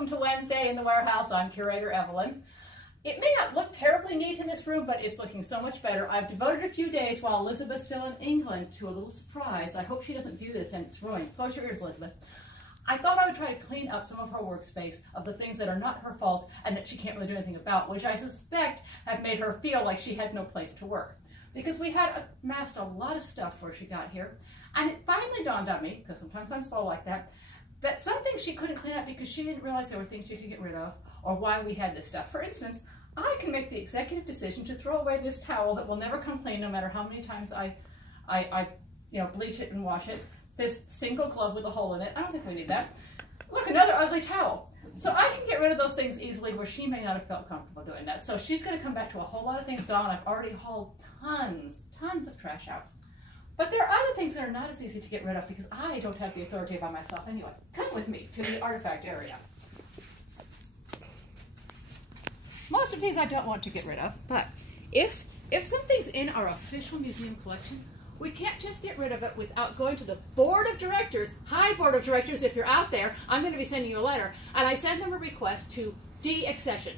welcome to Wednesday in the warehouse. I'm Curator Evelyn. It may not look terribly neat in this room, but it's looking so much better. I've devoted a few days while Elizabeth's still in England to a little surprise. I hope she doesn't view this and it's ruined. Close your ears, Elizabeth. I thought I would try to clean up some of her workspace of the things that are not her fault and that she can't really do anything about, which I suspect have made her feel like she had no place to work. Because we had amassed a lot of stuff before she got here, and it finally dawned on me, because sometimes I'm slow like that some things she couldn't clean up because she didn't realize there were things she could get rid of, or why we had this stuff. For instance, I can make the executive decision to throw away this towel that will never come clean no matter how many times I bleach it and wash it. This single glove with a hole in it, I don't think we need that. Look, another ugly towel. So I can get rid of those things easily where she may not have felt comfortable doing that. So she's going to come back to a whole lot of things gone. I've already hauled tons of trash out. But there are other things that are not as easy to get rid of because I don't have the authority by myself anyway. Come with me to the artifact area. Most of these I don't want to get rid of, but if something's in our official museum collection, we can't just get rid of it without going to the board of directors. Hi, board of directors, if you're out there, I'm going to be sending you a letter, and I send them a request to deaccession,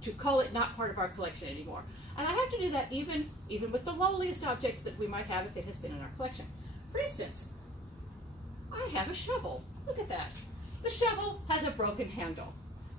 to call it not part of our collection anymore. And I have to do that even with the lowliest object that we might have if it has been in our collection. For instance, I have a shovel. Look at that. The shovel has a broken handle.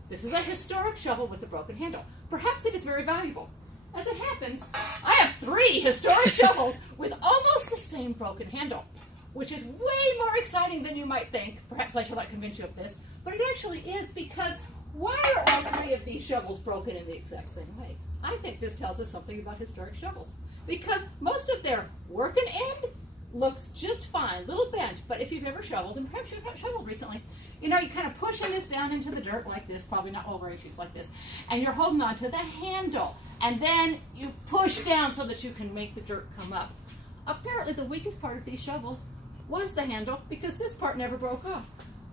This is a historic shovel with a broken handle. Perhaps it is very valuable. As it happens, I have 3 historic shovels with almost the same broken handle, which is way more exciting than you might think. Perhaps I shall not convince you of this, but it actually is, because why are all 3 of these shovels broken in the exact same way? I think this tells us something about historic shovels, because most of their working end looks just fine, little bent, but if you've ever shoveled, and perhaps you've shoveled recently, you know, you kind of pushing this down into the dirt like this, probably not while wearing shoes like this, and you're holding on to the handle, and then you push down so that you can make the dirt come up. Apparently the weakest part of these shovels was the handle, because this part never broke off.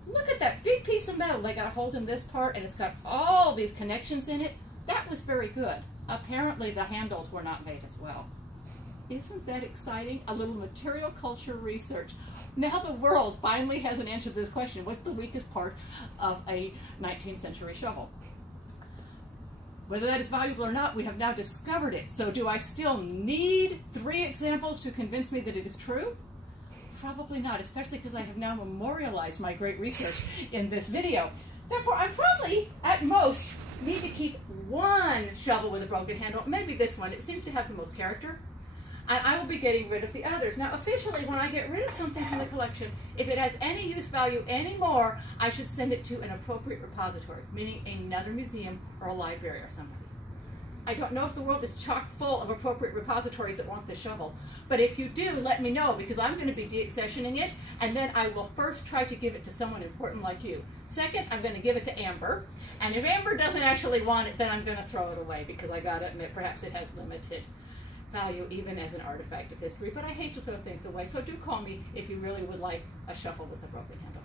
Look at that big piece of metal they got a hold in this part, and it's got all these connections in it. That was very good. Apparently the handles were not made as well. Isn't that exciting? A little material culture research. Now the world finally has an answer to this question. What's the weakest part of a 19th century shovel? Whether that is valuable or not, we have now discovered it. So do I still need 3 examples to convince me that it is true? Probably not, especially because I have now memorialized my great research in this video. Therefore, I probably, at most, need to keep 1 shovel with a broken handle, maybe this one. It seems to have the most character. And I will be getting rid of the others. Now, officially, when I get rid of something from the collection, if it has any use value anymore, I should send it to an appropriate repository, meaning another museum or a library or somebody. I don't know if the world is chock full of appropriate repositories that want this shovel, but if you do, let me know, because I'm going to be deaccessioning it, and then I will first try to give it to someone important like you. Second, I'm going to give it to Amber, and if Amber doesn't actually want it, then I'm going to throw it away, because I got to admit, perhaps it has limited value even as an artifact of history, but I hate to throw things away, so do call me if you really would like a shovel with a broken handle.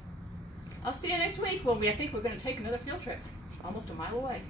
I'll see you next week when I think we're going to take another field trip, almost a mile away.